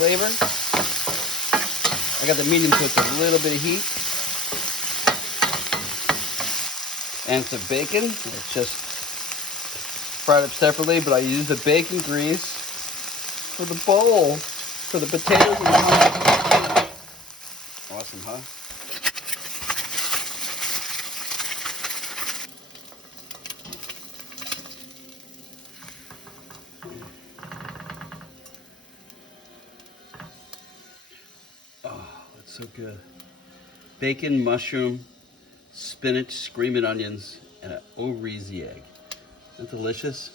flavor. I got the medium so it's a little bit of heat. And some bacon. It's just fried up separately, but I use the bacon grease for the bowl, for the potatoes and the onions. Awesome, huh? Oh, that's so good. Bacon, mushroom, spinach, screaming onions, and an orezi egg. Isn't that delicious?